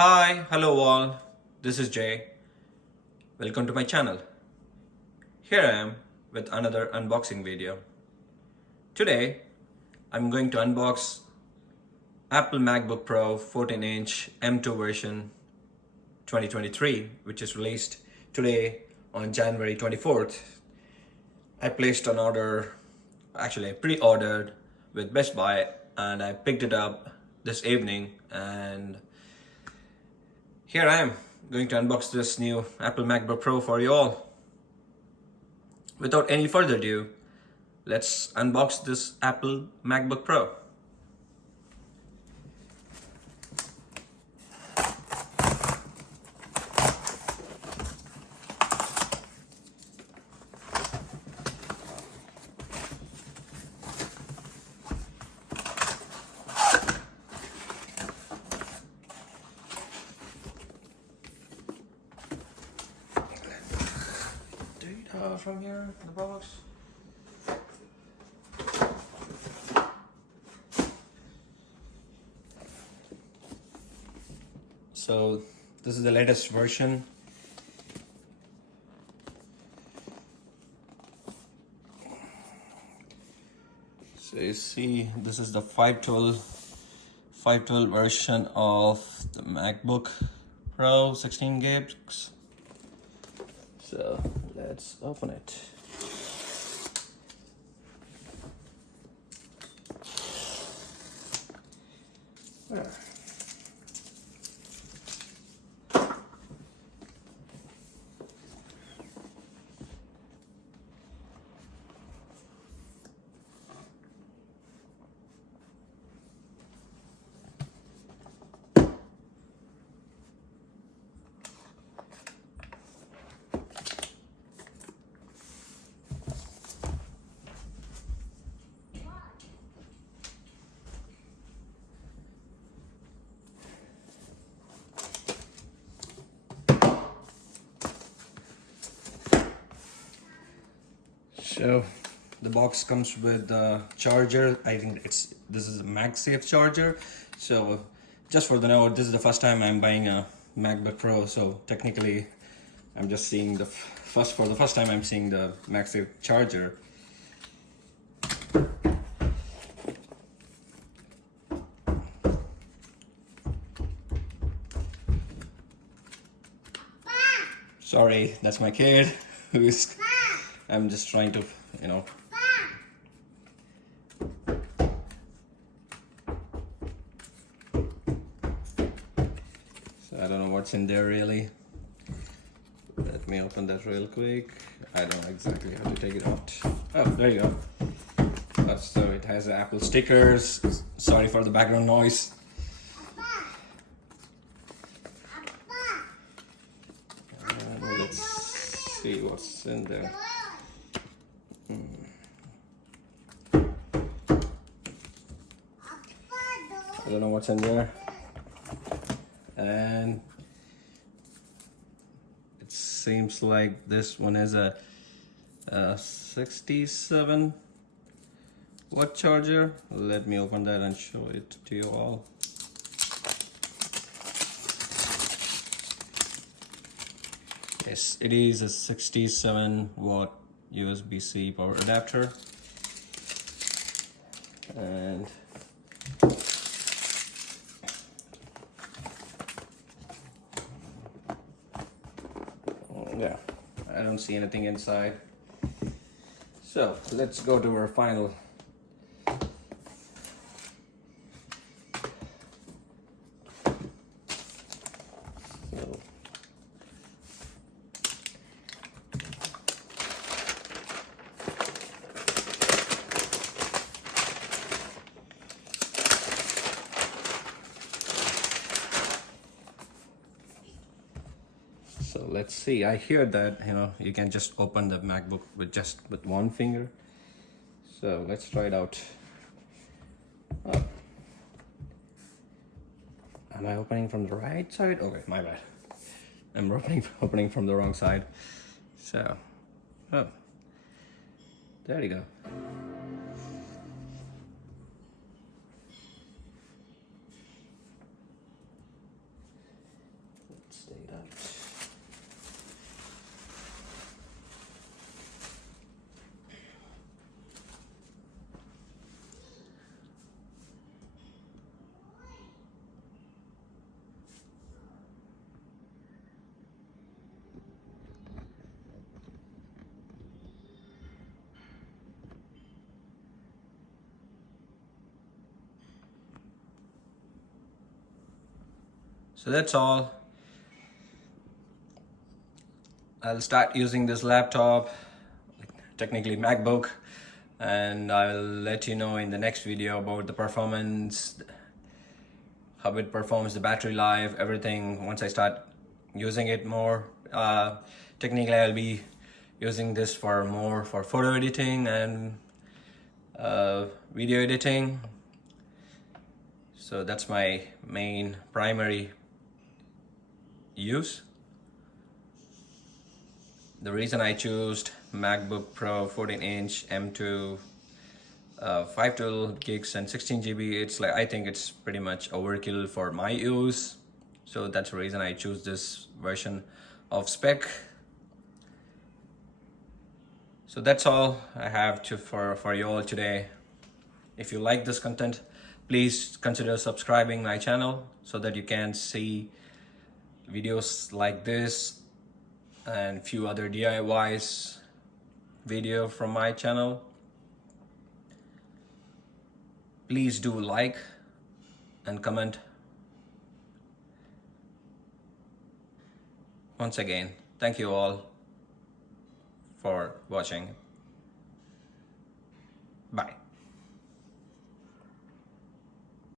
Hi, hello all. This is Jay. Welcome to my channel. Here I am with another unboxing video. Today, I'm going to unbox Apple MacBook Pro 14-inch M2 version 2023, which is released today on January 24th. I placed an order, actually I pre-ordered with Best Buy, and I picked it up this evening, and here I am going to unbox this new Apple MacBook Pro for you all. Without any further ado, let's unbox this Apple MacBook Pro. Data from here in the box. So this is the latest version. So you see, this is the 512 version of the MacBook Pro, 16 gigs. So let's open it. There. So the box comes with a charger. I think this is a MagSafe charger. So just for the note, this is the first time I'm buying a MacBook Pro. So technically, I'm just seeing for the first time I'm seeing the MagSafe charger. Sorry, that's my kid who's. I'm just trying to, So I don't know what's in there really. Let me open that real quick. I don't know exactly how to take it out. Oh, there you go. So it has Apple stickers. Sorry for the background noise. And let's see what's in there. I don't know what's in there, and it seems like this one is a 67 watt charger. Let me open that and show it to you all. Yes, it is a 67 watt USB-C power adapter, and yeah, I don't see anything inside. So let's go to our final. So let's see. I hear that you can just open the MacBook with one finger. So let's try it out. Oh. Am I opening from the right side? Okay, my bad. I'm opening from the wrong side. So, oh, there you go. take it out. So that's all. I'll start using this laptop, technically MacBook, and I'll let you know in the next video about the performance, how it performs, the battery life, everything once I start using it more. Technically I'll be using this for more for photo editing and video editing. So that's my main primary use. The reason I chose MacBook Pro 14-inch M2 512 gigs and 16 GB, it's like I think it's pretty much overkill for my use. So that's the reason I choose this version of spec. So that's all I have for you all today. If you like this content, please consider subscribing my channel so that you can see videos like this and few other DIYs video from my channel. Please do like and comment. Once again, thank you all for watching. Bye.